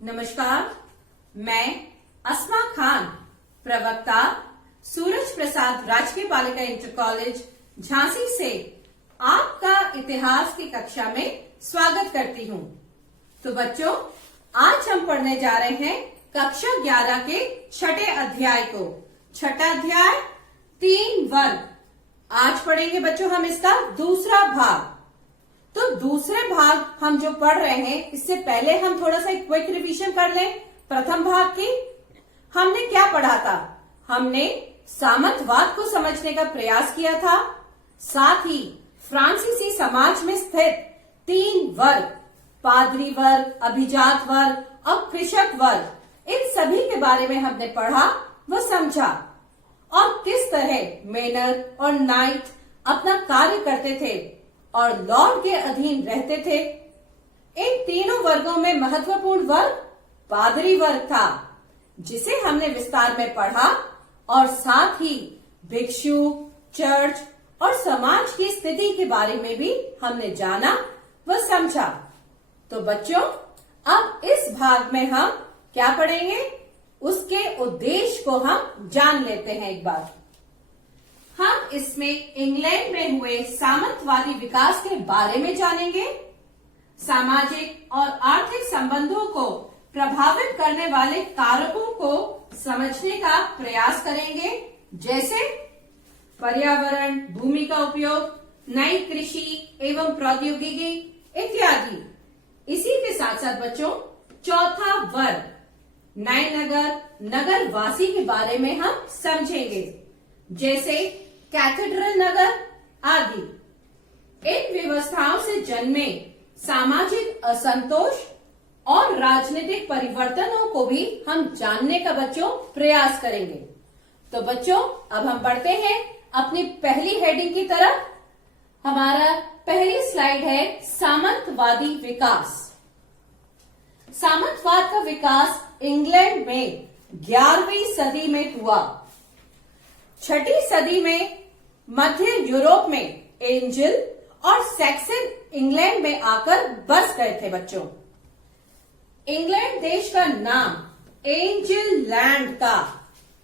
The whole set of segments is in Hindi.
नमस्कार, मैं अस्मा खान, प्रवक्ता सूरज प्रसाद राजकीय बालिका इंटर कॉलेज झांसी से आपका इतिहास की कक्षा में स्वागत करती हूँ। तो बच्चों, आज हम पढ़ने जा रहे हैं कक्षा 11 के छठे अध्याय को। छठा अध्याय 3 वर्ग। आज पढ़ेंगे बच्चों हम इसका दूसरा भाग। तो दूसरे भाग हम जो पढ़ रहे हैं, इससे पहले हम थोड़ा सा क्विक रिवीजन कर लें। प्रथम भाग की हमने क्या पढ़ा था? हमने सामंतवाद को समझने का प्रयास किया था। साथ ही फ्रांसीसी समाज में स्थित 3 वर्ग, पादरी वर्ग, अभिजात वर्ग और कृषक वर्ग, इन सभी के बारे में हमने पढ़ा व समझा और किस तरह मेनर और नाइट अपना कार्य करते थे और लॉर्ड के अधीन रहते थे। इन तीनों वर्गों में महत्वपूर्ण वर्ग पादरी वर्ग था, जिसे हमने विस्तार में पढ़ा और साथ ही भिक्षु, चर्च और समाज की स्थिति के बारे में भी हमने जाना व समझा। तो बच्चों, अब इस भाग में हम क्या पढ़ेंगे, उसके उद्देश्य को हम जान लेते हैं एक बार। हम इसमें इंग्लैंड में हुए सामंतवादी विकास के बारे में जानेंगे, सामाजिक और आर्थिक संबंधों को प्रभावित करने वाले कारकों को समझने का प्रयास करेंगे, जैसे पर्यावरण, भूमि का उपयोग, नई कृषि एवं प्रौद्योगिकी इत्यादि। इसी के साथ साथ बच्चों, चौथा वर्ग नए नगर, नगरवासी के बारे में हम समझेंगे, जैसे कैथेड्रल नगर आदि। इन व्यवस्थाओं से जन्मे सामाजिक असंतोष और राजनीतिक परिवर्तनों को भी हम जानने का बच्चों प्रयास करेंगे। तो बच्चों, अब हम बढ़ते हैं अपनी पहली हेडिंग की तरफ। हमारा पहली स्लाइड है सामंतवादी विकास। सामंतवाद का विकास इंग्लैंड में 11वीं सदी में हुआ। 6ठी सदी में मध्य यूरोप में एंजल और सैक्सन इंग्लैंड में आकर बस गए थे बच्चों। इंग्लैंड देश का नाम एंजल लैंड का,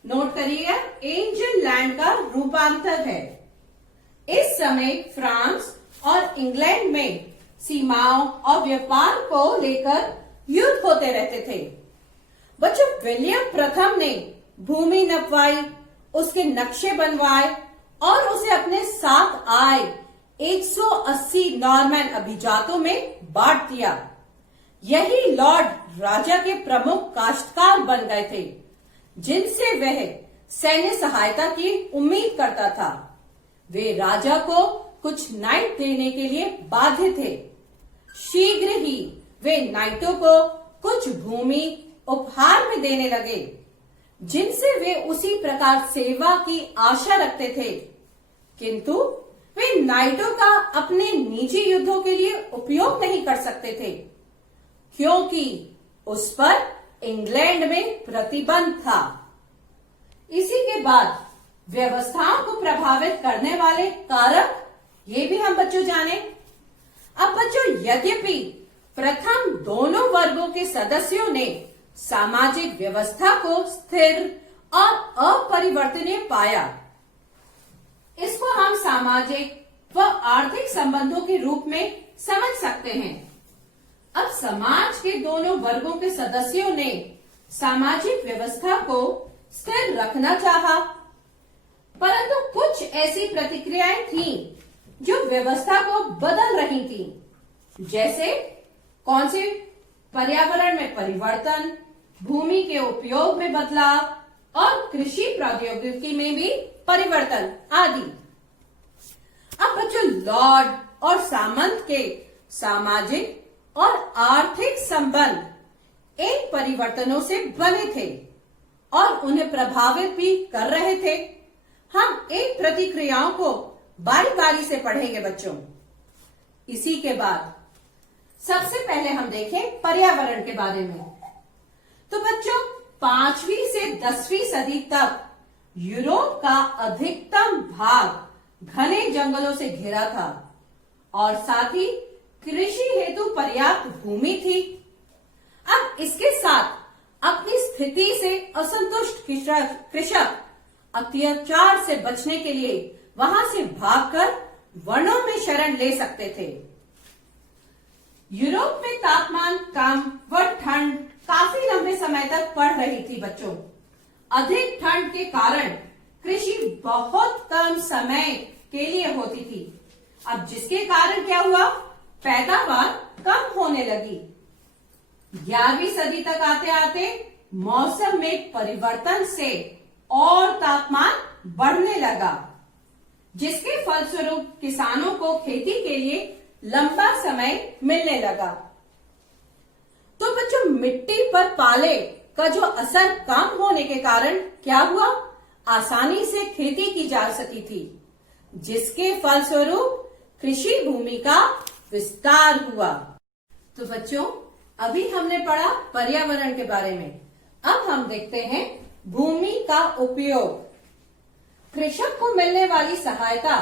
नोट करिएगा, एंजल लैंड का रूपांतर है। इस समय फ्रांस और इंग्लैंड में सीमाओं और व्यापार को लेकर युद्ध होते रहते थे। बच्चों, विलियम प्रथम ने भूमि नपवाई, उसके नक्शे बनवाए और उसे अपने साथ आए 180 नॉर्मन अभिजातों में बांट दिया। यही लॉर्ड राजा के प्रमुख काश्तकार बन गए थे, जिनसे वह सैन्य सहायता की उम्मीद करता था। वे राजा को कुछ नाइट देने के लिए बाध्य थे। शीघ्र ही वे नाइटों को कुछ भूमि उपहार में देने लगे, जिनसे वे उसी प्रकार सेवा की आशा रखते थे। किंतु वे नाइटों का अपने निजी युद्धों के लिए उपयोग नहीं कर सकते थे, क्योंकि उस पर इंग्लैंड में प्रतिबंध था। इसी के बाद व्यवस्थाओं को प्रभावित करने वाले कारक, ये भी हम बच्चों जाने। अब बच्चों, यद्यपि प्रथम दोनों वर्गों के सदस्यों ने सामाजिक व्यवस्था को स्थिर और अपरिवर्तनीय पाया, इसको हम सामाजिक व आर्थिक संबंधों के रूप में समझ सकते हैं। अब समाज के दोनों वर्गों के सदस्यों ने सामाजिक व्यवस्था को स्थिर रखना चाहा, परंतु कुछ ऐसी प्रतिक्रियाएं थीं जो व्यवस्था को बदल रही थीं, जैसे कौन सी? पर्यावरण में परिवर्तन, भूमि के उपयोग में बदलाव और कृषि प्रौद्योगिकी में भी परिवर्तन आदि। अब बच्चों, लॉर्ड और सामंत के सामाजिक और आर्थिक संबंध इन परिवर्तनों से बने थे और उन्हें प्रभावित भी कर रहे थे। हम इन प्रतिक्रियाओं को बारी बारी से पढ़ेंगे बच्चों। इसी के बाद सबसे पहले हम देखें पर्यावरण के बारे में। तो बच्चों, 5वीं से 10वीं सदी तक यूरोप का अधिकतम भाग घने जंगलों से घिरा था और साथ ही कृषि हेतु पर्याप्त भूमि थी। अब इसके साथ स्थिति से असंतुष्ट कृषक अत्याचार से बचने के लिए वहां से भागकर वनों में शरण ले सकते थे। यूरोप में तापमान कम व ठंड काफी लंबे समय तक पड़ रही थी बच्चों। अधिक ठंड के कारण कृषि बहुत कम समय के लिए होती थी। अब जिसके कारण क्या हुआ, पैदावार कम होने लगी। 11वीं सदी तक आते आते मौसम में परिवर्तन से और तापमान बढ़ने लगा, जिसके फलस्वरूप किसानों को खेती के लिए लंबा समय मिलने लगा। तो बच्चों, मिट्टी पर पाले का जो असर कम होने के कारण क्या हुआ, आसानी से खेती की जा सकी थी, जिसके फलस्वरूप कृषि भूमि का विस्तार हुआ। तो बच्चों, अभी हमने पढ़ा पर्यावरण के बारे में। अब हम देखते हैं भूमि का उपयोग। कृषक को मिलने वाली सहायता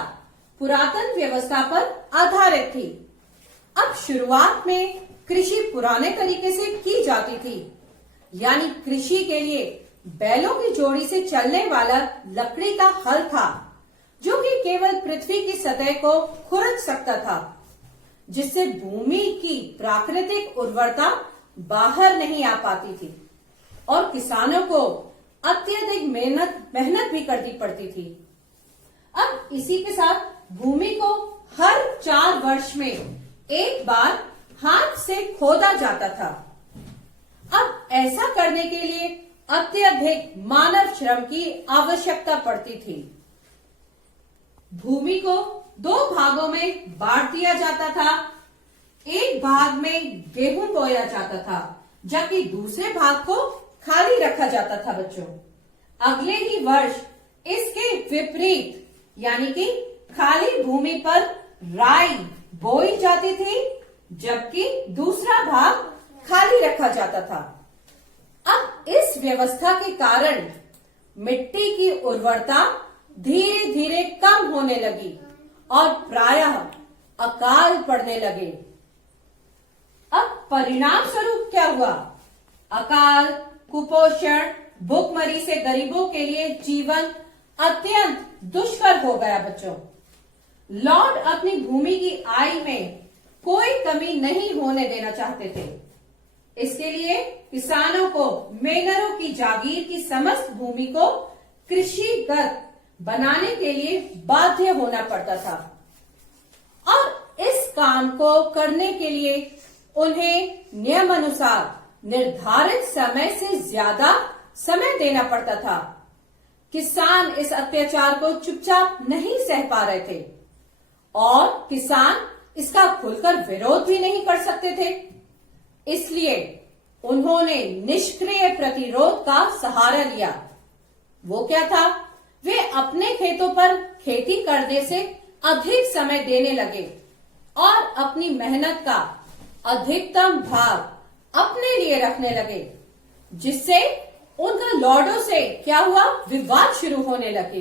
पुरातन व्यवस्था पर आधारित थी। अब शुरुआत में कृषि पुराने तरीके से की जाती थी, यानी कृषि के लिए बैलों की जोड़ी से चलने वाला लकड़ी का हल था, जो कि केवल पृथ्वी की सतह को खुरच सकता था, जिससे भूमि की प्राकृतिक उर्वरता बाहर नहीं आ पाती थी और किसानों को अत्यधिक मेहनत भी करनी पड़ती थी। अब इसी के साथ भूमि को हर 4 वर्ष में एक बार हाथ से खोदा जाता था। अब ऐसा करने के लिए अत्यधिक मानव श्रम की आवश्यकता पड़ती थी। भूमि को 2 भागों में बांट दिया जाता था। एक भाग में गेहूं बोया जाता था, जबकि दूसरे भाग को खाली रखा जाता था बच्चों। अगले ही वर्ष इसके विपरीत, यानी कि खाली भूमि पर राई बोई जाती थी, जबकि दूसरा भाग खाली रखा जाता था। अब इस व्यवस्था के कारण मिट्टी की उर्वरता धीरे धीरे कम होने लगी और प्रायः अकाल पड़ने लगे। अब परिणाम स्वरूप क्या हुआ, अकाल, कुपोषण, भूखमरी से गरीबों के लिए जीवन अत्यंत दुष्कर हो गया बच्चों। लॉर्ड अपनी भूमि की आय में कोई कमी नहीं होने देना चाहते थे। इसके लिए किसानों को मेनरों की जागीर की समस्त भूमि को कृषिगत बनाने के लिए बाध्य होना पड़ता था और इस काम को करने के लिए उन्हें नियमानुसार निर्धारित समय से ज्यादा समय देना पड़ता था। किसान इस अत्याचार को चुपचाप नहीं सह पा रहे थे और किसान इसका खुलकर विरोध भी नहीं कर सकते थे। इसलिए उन्होंने निष्क्रिय प्रतिरोध का सहारा लिया। वो क्या था, वे अपने खेतों पर खेती करने से अधिक समय देने लगे और अपनी मेहनत का अधिकतम भाग अपने लिए रखने लगे, जिससे उनका लॉर्डों से क्या हुआ, विवाद शुरू होने लगे।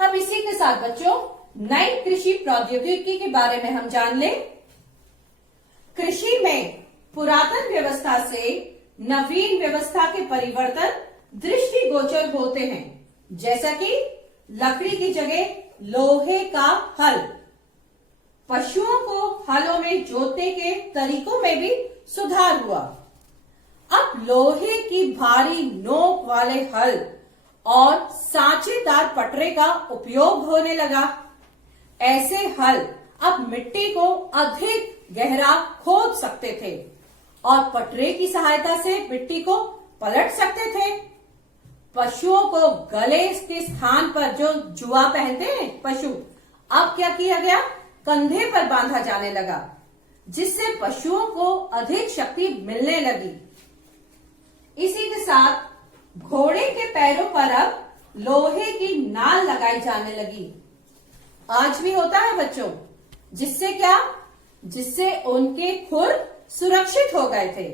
अब इसी के साथ बच्चों नई कृषि प्रौद्योगिकी के बारे में हम जान लें। कृषि में पुरातन व्यवस्था से नवीन व्यवस्था के परिवर्तन दृष्टिगोचर होते हैं, जैसा कि लकड़ी की जगह लोहे का हल, पशुओं को हलों में जोतने के तरीकों में भी सुधार हुआ। अब लोहे की भारी नोक वाले हल और सांचेदार पटरे का उपयोग होने लगा। ऐसे हल अब मिट्टी को अधिक गहरा खोद सकते थे और पटरे की सहायता से मिट्टी को पलट सकते थे। पशुओं को गले के स्थान पर जो जुआ पहनते हैं पशु, अब क्या किया गया, कंधे पर बांधा जाने लगा, जिससे पशुओं को अधिक शक्ति मिलने लगी। इसी के साथ घोड़े के पैरों पर अब लोहे की नाल लगाई जाने लगी। आज भी होता है बच्चों, जिससे क्या, जिससे उनके खुर सुरक्षित हो गए थे।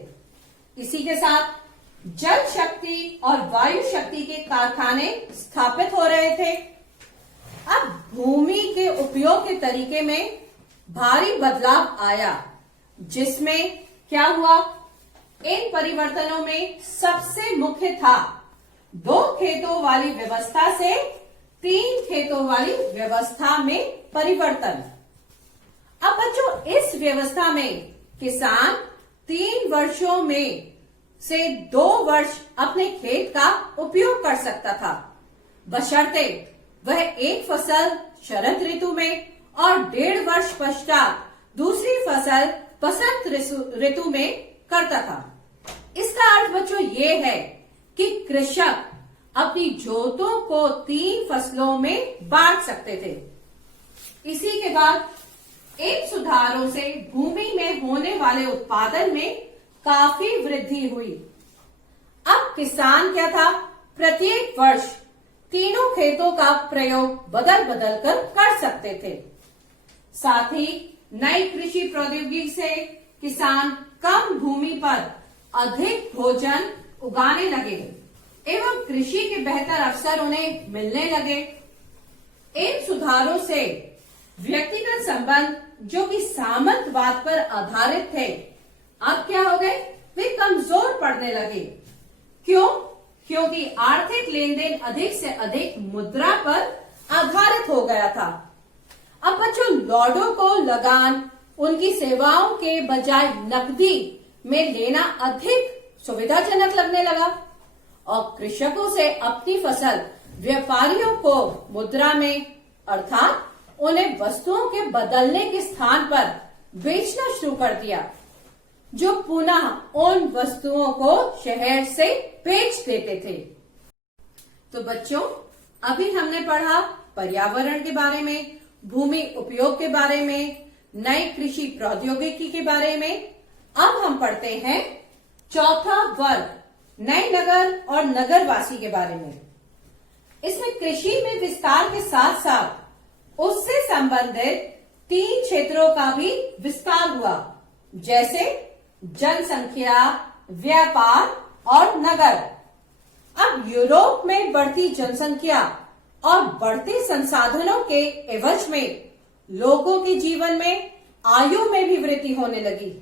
इसी के साथ जल शक्ति और वायु शक्ति के कारखाने स्थापित हो रहे थे। अब भूमि के उपयोग के तरीके में भारी बदलाव आया, जिसमें क्या हुआ, इन परिवर्तनों में सबसे मुख्य था 2 खेतों वाली व्यवस्था से 3 खेतों वाली व्यवस्था में परिवर्तन। अब बच्चों, इस व्यवस्था में किसान 3 वर्षों में से 2 वर्ष अपने खेत का उपयोग कर सकता था, बशर्ते वह एक फसल शरद ऋतु में और 1.5 वर्ष पश्चात दूसरी फसल बसंत ऋतु में करता था। इसका अर्थ बच्चों ये है कि कृषक अपनी जोतों को 3 फसलों में बांट सकते थे। इसी के बाद इन सुधारों से भूमि में होने वाले उत्पादन में काफी वृद्धि हुई। अब किसान क्या था, प्रत्येक वर्ष 3 खेतों का प्रयोग बदल बदल कर सकते थे। साथ ही नई कृषि प्रौद्योगिकी से किसान कम भूमि पर अधिक भोजन उगाने लगे एवं कृषि के बेहतर अवसर उन्हें मिलने लगे। इन सुधारों से व्यक्तिगत संबंध जो कि सामंतवाद पर आधारित थे, अब क्या हो गए, वे कमजोर पड़ने लगे। क्यों? क्योंकि आर्थिक लेन देन अधिक से अधिक मुद्रा पर आधारित हो गया था। अब बच्चों, लॉर्डों को लगान उनकी सेवाओं के बजाय नकदी में लेना अधिक सुविधाजनक लगने लगा और कृषकों से अपनी फसल व्यापारियों को मुद्रा में अर्थात उन्हें वस्तुओं के बदलने के स्थान पर बेचना शुरू कर दिया, जो पुनः उन वस्तुओं को शहर से बेच देते थे। तो बच्चों, अभी हमने पढ़ा पर्यावरण के बारे में, भूमि उपयोग के बारे में, नई कृषि प्रौद्योगिकी के बारे में। अब हम पढ़ते हैं चौथा वर्ग, नए नगर और नगरवासी के बारे में। इसमें कृषि में विस्तार के साथ साथ उससे संबंधित 3 क्षेत्रों का भी विस्तार हुआ, जैसे जनसंख्या, व्यापार और नगर। अब यूरोप में बढ़ती जनसंख्या और बढ़ते संसाधनों के एवज में लोगों के जीवन में आयु में भी वृद्धि होने लगी,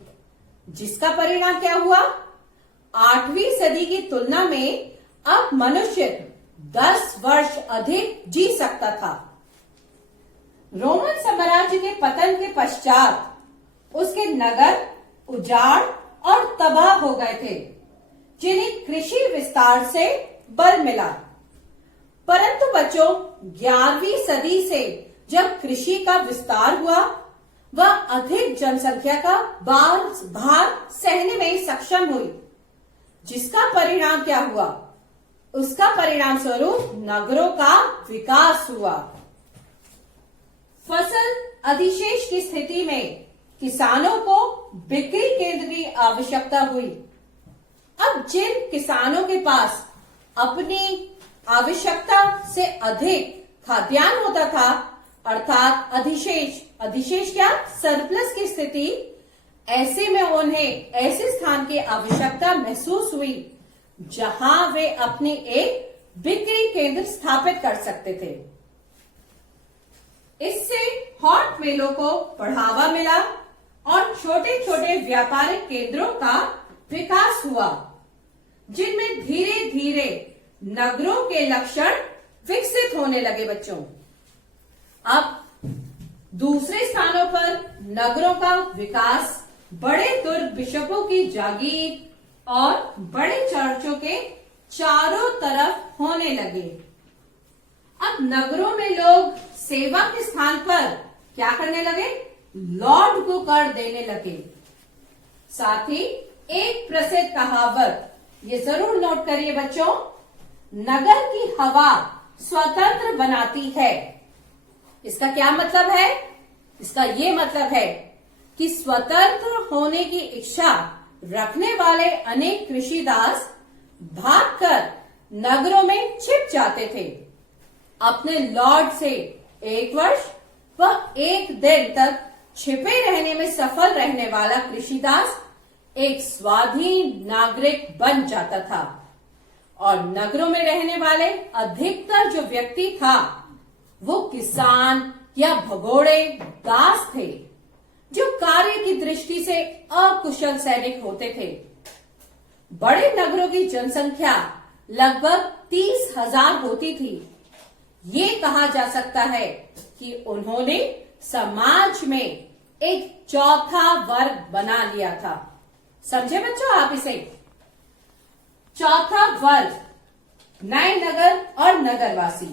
जिसका परिणाम क्या हुआ, 8वीं सदी की तुलना में अब मनुष्य 10 वर्ष अधिक जी सकता था। रोमन साम्राज्य के पतन के पश्चात उसके नगर उजाड़ और तबाह हो गए थे, जिन्हें कृषि विस्तार से बल मिला। परंतु बच्चों, 11वीं सदी से जब कृषि का विस्तार हुआ, वह अधिक जनसंख्या का भार सहने में सक्षम हुई, जिसका परिणाम क्या हुआ, उसका परिणाम स्वरूप नगरों का विकास हुआ। फसल अधिशेष की स्थिति में किसानों को बिक्री केंद्र की आवश्यकता हुई। अब जिन किसानों के पास अपनी आवश्यकता से अधिक खाद्यान्न होता था, अर्थात अधिशेष क्या, सरप्लस की स्थिति, ऐसे में उन्हें ऐसे स्थान की आवश्यकता महसूस हुई जहां वे अपनी एक बिक्री केंद्र स्थापित कर सकते थे। इससे हॉट मेलों को बढ़ावा मिला और छोटे छोटे व्यापारिक केंद्रों का विकास हुआ, जिनमें धीरे धीरे नगरों के लक्षण विकसित होने लगे। बच्चों, अब दूसरे स्थानों पर नगरों का विकास बड़े दुर्ग बिशपों की जागीर और बड़े चर्चों के चारों तरफ होने लगे। अब नगरों में लोग सेवा के स्थान पर क्या करने लगे, लॉर्ड को कर देने लगे। साथ ही एक प्रसिद्ध कहावत, ये जरूर नोट करिए बच्चों, नगर की हवा स्वतंत्र बनाती है। इसका क्या मतलब है? इसका ये मतलब है कि स्वतंत्र होने की इच्छा रखने वाले अनेक कृषिदास भागकर नगरों में छिप जाते थे। अपने लॉर्ड से 1 वर्ष व 1 दिन तक छिपे रहने में सफल रहने वाला कृषिदास एक स्वाधीन नागरिक बन जाता था और नगरों में रहने वाले अधिकतर जो व्यक्ति था वो किसान या भगोड़े दास थे, जो कार्य की दृष्टि से अकुशल सैनिक होते थे। बड़े नगरों की जनसंख्या लगभग 30,000 होती थी। ये कहा जा सकता है कि उन्होंने समाज में एक चौथा वर्ग बना लिया था। समझे बच्चों आप इसे? चौथा वर्ग, नए नगर और नगरवासी।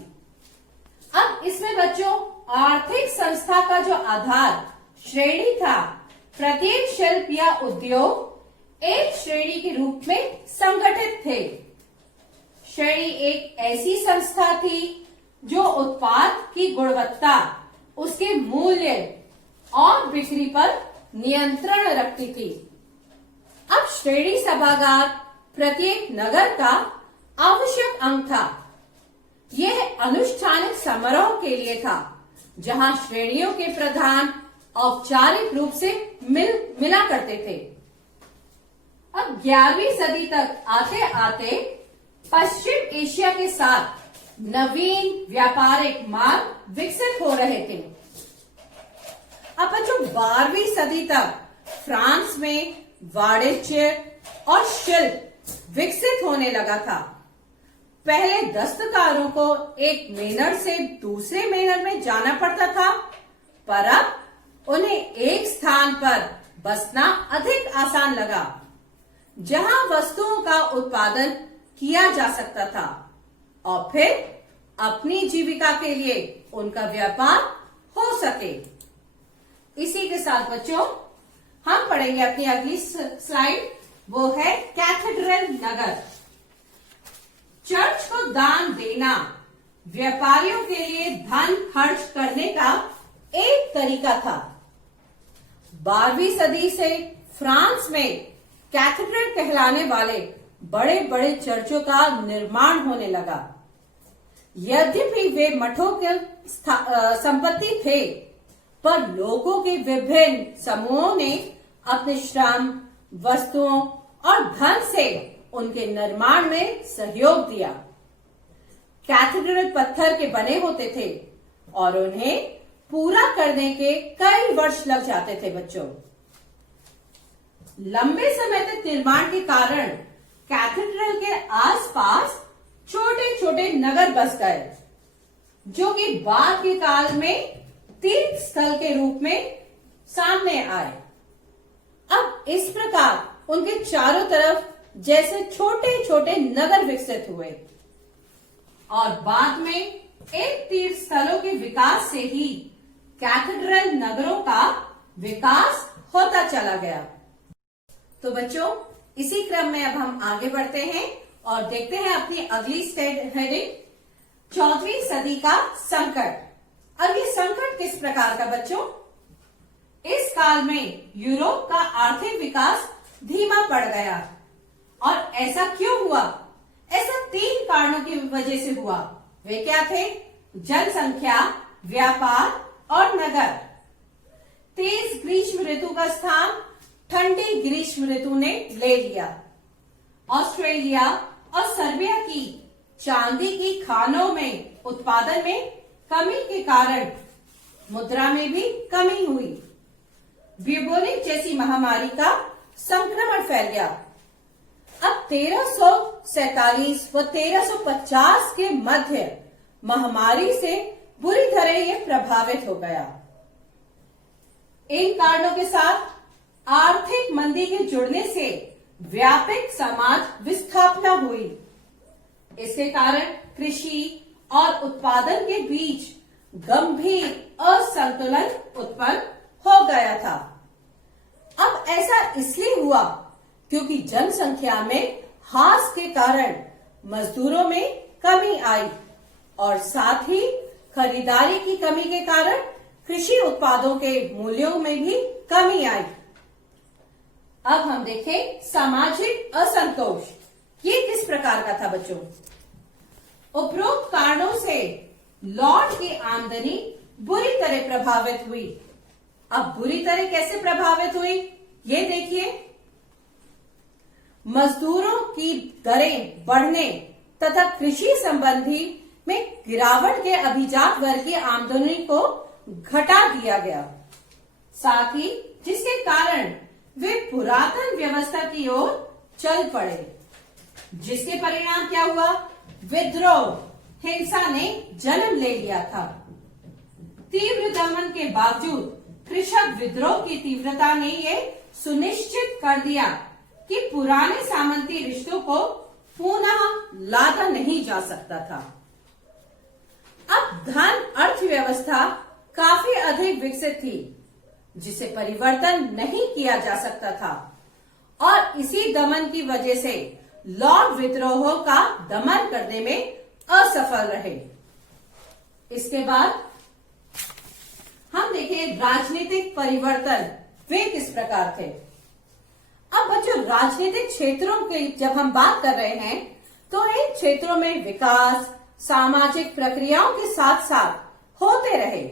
अब इसमें बच्चों आर्थिक संस्था का जो आधार श्रेणी था, प्रत्येक शिल्प या उद्योग एक श्रेणी के रूप में संगठित थे। श्रेणी एक ऐसी संस्था थी जो उत्पाद की गुणवत्ता, उसके मूल्य और बिक्री पर नियंत्रण रखती थी। अब श्रेणी सभागार प्रत्येक नगर का आवश्यक अंग था। यह अनुष्ठानिक समारोह के लिए था, जहां श्रेणियों के प्रधान औपचारिक रूप से मिला करते थे। अब 11वीं सदी तक आते आते पश्चिम एशिया के साथ नवीन व्यापारिक मार्ग विकसित हो रहे थे। अब बच्चों 12वीं सदी तक फ्रांस में वाणिज्य और शिल्प विकसित होने लगा था। पहले दस्तकारों को एक मेनर से दूसरे मेनर में जाना पड़ता था, पर अब उन्हें एक स्थान पर बसना अधिक आसान लगा, जहां वस्तुओं का उत्पादन किया जा सकता था और फिर अपनी जीविका के लिए उनका व्यापार हो सके। इसी के साथ बच्चों हम पढ़ेंगे अपनी अगली स्लाइड, वो है कैथेड्रल नगर। चर्च को दान देना व्यापारियों के लिए धन खर्च करने का एक तरीका था। 12वीं सदी से फ्रांस में कैथेड्रल कहलाने वाले बड़े बड़े चर्चों का निर्माण होने लगा। यद्यपि वे मठों के संपत्ति थे, पर लोगों के विभिन्न समूहों ने अपने श्रम, वस्तुओं और धन से उनके निर्माण में सहयोग दिया। कैथेड्रल पत्थर के बने होते थे और उन्हें पूरा करने के कई वर्ष लग जाते थे बच्चों। लंबे समय तक निर्माण के कारण कैथेड्रल के आसपास छोटे छोटे नगर बस गए, जो कि बाद के काल में तीर्थ स्थल के रूप में सामने आए। अब इस प्रकार उनके चारों तरफ जैसे छोटे छोटे नगर विकसित हुए और बाद में एक तीर्थ स्थलों के विकास से ही कैथेड्रल नगरों का विकास होता चला गया। तो बच्चों इसी क्रम में अब हम आगे बढ़ते हैं और देखते हैं अपनी अगली हेडिंग, 14वीं सदी का संकट। अब ये संकट किस प्रकार का बच्चों? इस काल में यूरोप का आर्थिक विकास धीमा पड़ गया। और ऐसा क्यों हुआ? ऐसा 3 कारणों की वजह से हुआ। वे क्या थे? जनसंख्या, व्यापार और नगर। तेज ग्रीष्म ऋतु का स्थान ठंडी ग्रीष्म ऋतु ने ले लिया। ऑस्ट्रेलिया और सर्बिया की चांदी की खानों में उत्पादन में कमी के कारण मुद्रा में भी कमी हुई। ब्यूबोनिक जैसी महामारी का संक्रमण फैल गया। अब 1347 व 1350 के मध्य महामारी से बुरी तरह ये प्रभावित हो गया। इन कारणों के साथ आर्थिक मंदी के जुड़ने से व्यापक समाज विस्थापना हुई। इसके कारण कृषि और उत्पादन के बीच गंभीर असंतुलन उत्पन्न हो गया था। अब ऐसा इसलिए हुआ क्योंकि जनसंख्या में ह्रास के कारण मजदूरों में कमी आई और साथ ही खरीदारी की कमी के कारण कृषि उत्पादों के मूल्यों में भी कमी आई। अब हम देखें सामाजिक असंतोष, ये किस प्रकार का था बच्चों? उपरोक्त कारणों से लॉर्ड की आमदनी बुरी तरह प्रभावित हुई। अब बुरी तरह कैसे प्रभावित हुई ये देखिए। मजदूरों की दरें बढ़ने तथा कृषि संबंधी में गिरावट के अभिजात वर्ग की आमदनी को घटा दिया गया, साथ ही जिसके कारण वे पुरातन व्यवस्था की ओर चल पड़े, जिसके परिणाम क्या हुआ? विद्रोह, हिंसा ने जन्म ले लिया था। तीव्र दमन के बावजूद कृषक विद्रोह की तीव्रता ने ये सुनिश्चित कर दिया कि पुराने सामंती रिश्तों को पुनः लादा नहीं जा सकता था। अब धन अर्थव्यवस्था काफी अधिक विकसित थी, जिसे परिवर्तन नहीं किया जा सकता था, और इसी दमन की वजह से लॉर्ड विद्रोह का दमन करने में असफल रहे। इसके बाद हम देखें राजनीतिक परिवर्तन वे किस प्रकार थे। अब बच्चों, राजनीतिक क्षेत्रों की जब हम बात कर रहे हैं तो इन क्षेत्रों में विकास सामाजिक प्रक्रियाओं के साथ साथ होते रहे।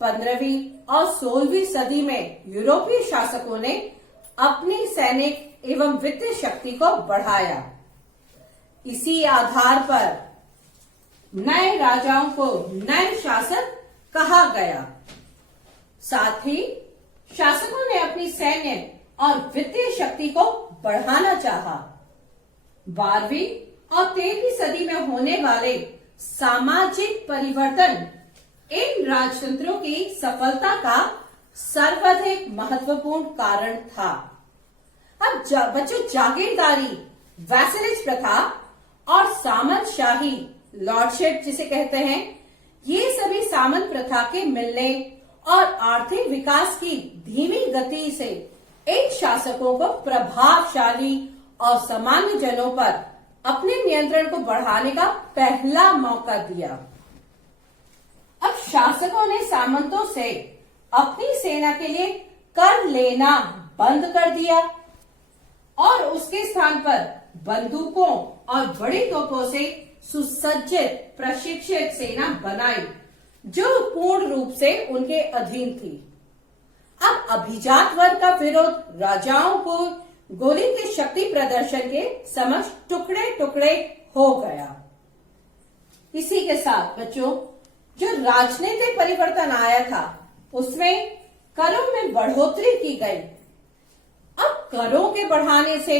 15वीं और 16वीं सदी में यूरोपीय शासकों ने अपनी सैनिक एवं वित्तीय शक्ति को बढ़ाया। इसी आधार पर नए राजाओं को नए शासक कहा गया। साथ ही शासकों ने अपनी सैन्य और वित्तीय शक्ति को बढ़ाना चाहा। 12वीं और 13वीं सदी में होने वाले सामाजिक परिवर्तन इन राजतंत्रों की सफलता का सर्वाधिक महत्वपूर्ण कारण था। अब बच्चों, जागीरदारी, वैसलेज प्रथा और सामंतशाही, लॉर्डशिप जिसे कहते हैं, ये सभी सामंत प्रथा के मिलने और आर्थिक विकास की धीमी गति से इन शासकों को प्रभावशाली और सामान्य जनों पर अपने नियंत्रण को बढ़ाने का पहला मौका दिया। अब शासकों ने सामंतों से अपनी सेना के लिए कर लेना बंद कर दिया और उसके स्थान पर बंदूकों और बड़ी तोपों से सुसज्जित प्रशिक्षित सेना बनाई, जो पूर्ण रूप से उनके अधीन थी। अब अभिजात वर्ग का विरोध राजाओं को गोली के शक्ति प्रदर्शन के समक्ष टुकड़े टुकड़े हो गया। इसी के साथ बच्चों, जो राजनीतिक परिवर्तन आया था उसमें करों में बढ़ोतरी की गई। अब करों के बढ़ाने से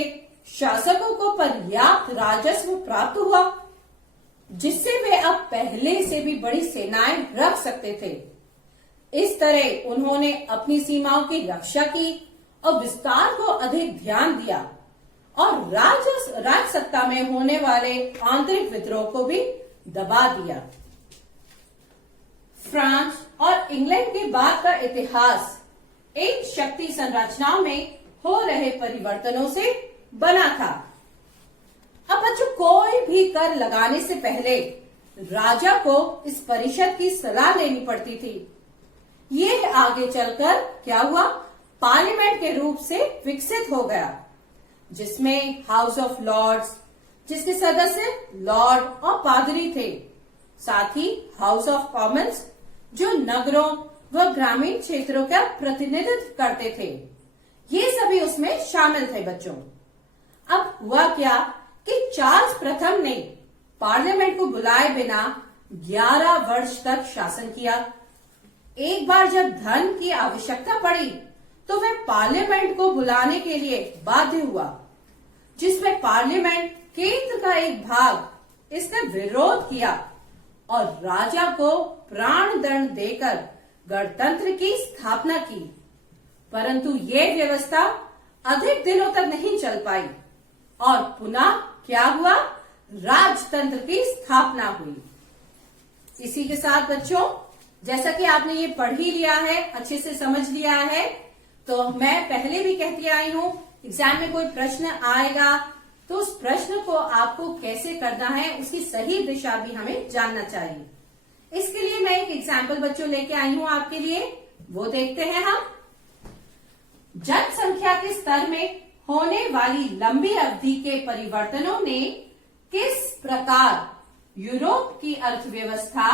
शासकों को पर्याप्त राजस्व प्राप्त हुआ, जिससे वे अब पहले से भी बड़ी सेनाएं रख सकते थे। इस तरह उन्होंने अपनी सीमाओं की रक्षा की और विस्तार को अधिक ध्यान दिया और राज सत्ता में होने वाले आंतरिक विद्रोह को भी दबा दिया। फ्रांस और इंग्लैंड के बाद का इतिहास इन शक्ति संरचनाओं में हो रहे परिवर्तनों से बना था। अब बच्चों, कोई भी कर लगाने से पहले राजा को इस परिषद की सलाह लेनी पड़ती थी। ये आगे चलकर क्या हुआ? पार्लियामेंट के रूप से विकसित हो गया, जिसमें हाउस ऑफ लॉर्ड्स, जिसके सदस्य लॉर्ड और पादरी थे, साथ ही हाउस ऑफ कॉमन्स, जो नगरों व ग्रामीण क्षेत्रों का प्रतिनिधित्व करते थे, ये सभी उसमें शामिल थे। बच्चों, अब हुआ क्या कि चार्ल्स प्रथम ने पार्लियामेंट को बुलाए बिना 11 वर्ष तक शासन किया। एक बार जब धन की आवश्यकता पड़ी तो वह पार्लियामेंट को बुलाने के लिए बाध्य हुआ, जिसमें पार्लियामेंट केंद्र का एक भाग इसने विरोध किया और राजा को प्राण दंड देकर गणतंत्र की स्थापना की। परंतु ये व्यवस्था अधिक दिनों तक नहीं चल पाई और पुनः क्या हुआ? राजतंत्र की स्थापना हुई। इसी के साथ बच्चों, जैसा कि आपने ये पढ़ ही लिया है, अच्छे से समझ लिया है, तो मैं पहले भी कहती आई हूं, एग्जाम में कोई प्रश्न आएगा तो उस प्रश्न को आपको कैसे करना है, उसकी सही दिशा भी हमें जानना चाहिए। इसके लिए मैं एक एग्जाम्पल बच्चों लेके आई हूं आपके लिए, वो देखते हैं हम। जनसंख्या के स्तर में होने वाली लंबी अवधि के परिवर्तनों ने किस प्रकार यूरोप की अर्थव्यवस्था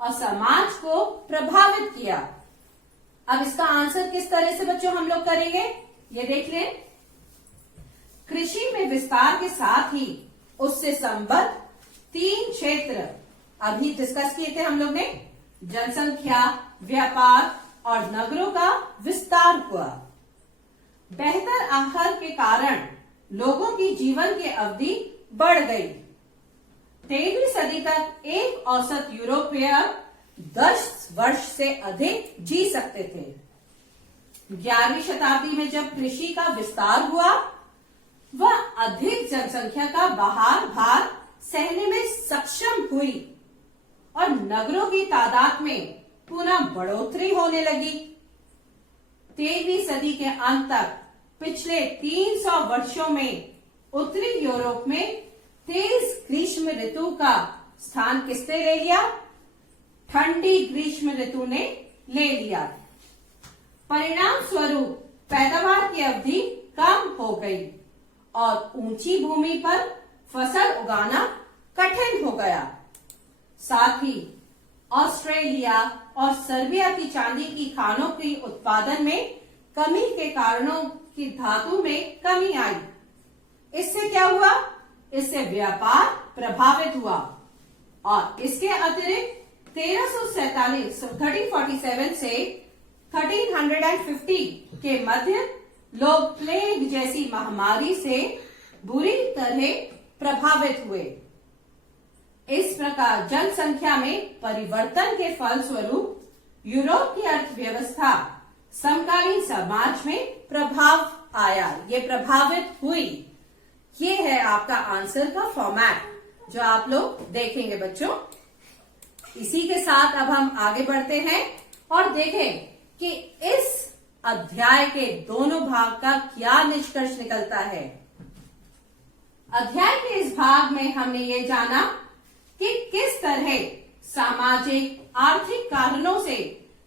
और समाज को प्रभावित किया? अब इसका आंसर किस तरह से बच्चों हम लोग करेंगे, ये देख लें। कृषि में विस्तार के साथ ही उससे संबद्ध 3 क्षेत्र अभी डिस्कस किए थे हम लोग ने। जनसंख्या, व्यापार और नगरों का विस्तार हुआ। बेहतर आहार के कारण लोगों की जीवन की अवधि बढ़ गई। 13वीं सदी तक एक औसत यूरोपीय 10 वर्ष से अधिक जी सकते थे। 11वीं शताब्दी में जब कृषि का विस्तार हुआ, वह अधिक जनसंख्या का भार सहने में सक्षम हुई और नगरों की तादाद में पुनः बढ़ोतरी होने लगी। 13वीं सदी के अंत तक पिछले 300 वर्षों में उत्तरी यूरोप में तेज ग्रीष्म ऋतु का स्थान किसने ले लिया? ठंडी ग्रीष्म ऋतु ने ले लिया। परिणाम स्वरूप पैदावार की अवधि कम हो गई और ऊंची भूमि पर फसल उगाना कठिन हो गया। साथ ही ऑस्ट्रेलिया और सर्बिया की चांदी की खानों के उत्पादन में कमी के कारणों की धातु में कमी आई। इससे क्या हुआ? इससे व्यापार प्रभावित हुआ और इसके अतिरिक्त 1347 से 1350 के मध्य लोग प्लेग जैसी महामारी से बुरी तरह प्रभावित हुए। इस प्रकार जनसंख्या में परिवर्तन के फलस्वरूप यूरोप की अर्थव्यवस्था समकालीन समाज में प्रभाव आया, ये प्रभावित हुई। ये है आपका आंसर का फॉर्मेट जो आप लोग देखेंगे बच्चों। इसी के साथ अब हम आगे बढ़ते हैं और देखें कि इस अध्याय के दोनों भाग का क्या निष्कर्ष निकलता है। अध्याय के इस भाग में हमने ये जाना कि किस तरह सामाजिक आर्थिक कारणों से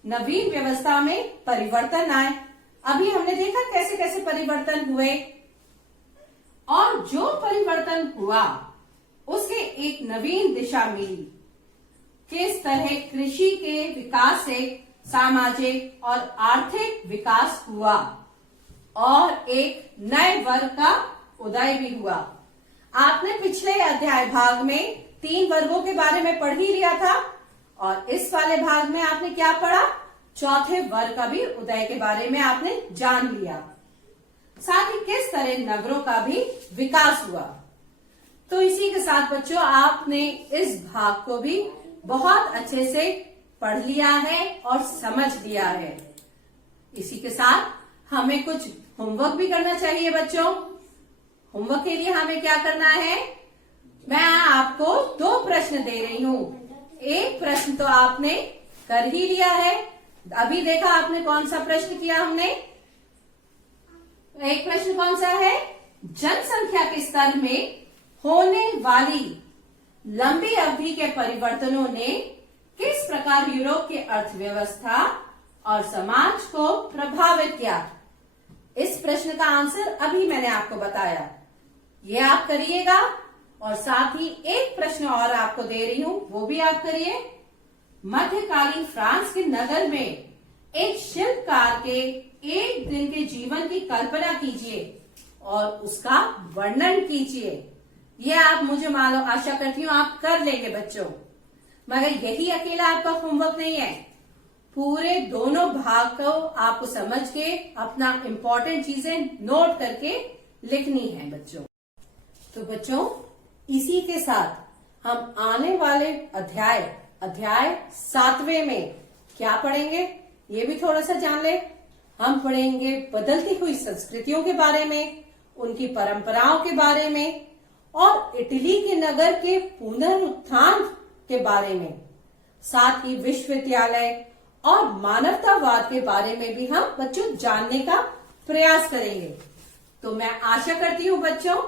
नवीन व्यवस्था में परिवर्तन आए। अभी हमने देखा कैसे कैसे परिवर्तन हुए और जो परिवर्तन हुआ उसके एक नवीन दिशा मिली। किस तरह कृषि के विकास से सामाजिक और आर्थिक विकास हुआ और एक नए वर्ग का उदय भी हुआ। आपने पिछले अध्याय भाग में 3 वर्गों के बारे में पढ़ ही लिया था और इस वाले भाग में आपने क्या पढ़ा? चौथे वर्ग का भी उदय के बारे में आपने जान लिया। साथ ही किस तरह नगरों का भी विकास हुआ। तो इसी के साथ बच्चों आपने इस भाग को भी बहुत अच्छे से पढ़ लिया है और समझ लिया है। इसी के साथ हमें कुछ होमवर्क भी करना चाहिए बच्चों। होमवर्क के लिए हमें क्या करना है? मैं आपको 2 प्रश्न दे रही हूँ। एक प्रश्न तो आपने कर ही लिया है, अभी देखा आपने कौन सा प्रश्न किया हमने। एक प्रश्न कौन सा है? जनसंख्या के स्तर में होने वाली लंबी अवधि के परिवर्तनों ने किस प्रकार यूरोप की अर्थव्यवस्था और समाज को प्रभावित किया। इस प्रश्न का आंसर अभी मैंने आपको बताया, ये आप करिएगा। और साथ ही एक प्रश्न और आपको दे रही हूं, वो भी आप करिए। मध्यकालीन फ्रांस के नगर में एक शिल्पकार के एक दिन के जीवन की कल्पना कीजिए और उसका वर्णन कीजिए। ये आप मुझे मानो आशा करती हूँ आप कर लेंगे बच्चों। मगर यही अकेला आपका होमवर्क नहीं है, पूरे दोनों भाग को आपको समझ के अपना इम्पोर्टेंट चीजें नोट करके लिखनी है बच्चों। तो बच्चों इसी के साथ हम आने वाले अध्याय 7वें में क्या पढ़ेंगे ये भी थोड़ा सा जान ले। हम पढ़ेंगे बदलती हुई संस्कृतियों के बारे में, उनकी परंपराओं के बारे में और इटली के नगर के पुनरुत्थान के बारे में। साथ ही विश्वविद्यालय और मानवतावाद के बारे में भी हम बच्चों जानने का प्रयास करेंगे। तो मैं आशा करती हूँ बच्चों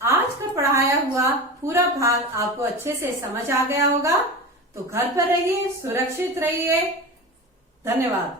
आज का पढ़ाया हुआ पूरा भाग आपको अच्छे से समझ आ गया होगा। तो घर पर रहिए, सुरक्षित रहिए। धन्यवाद।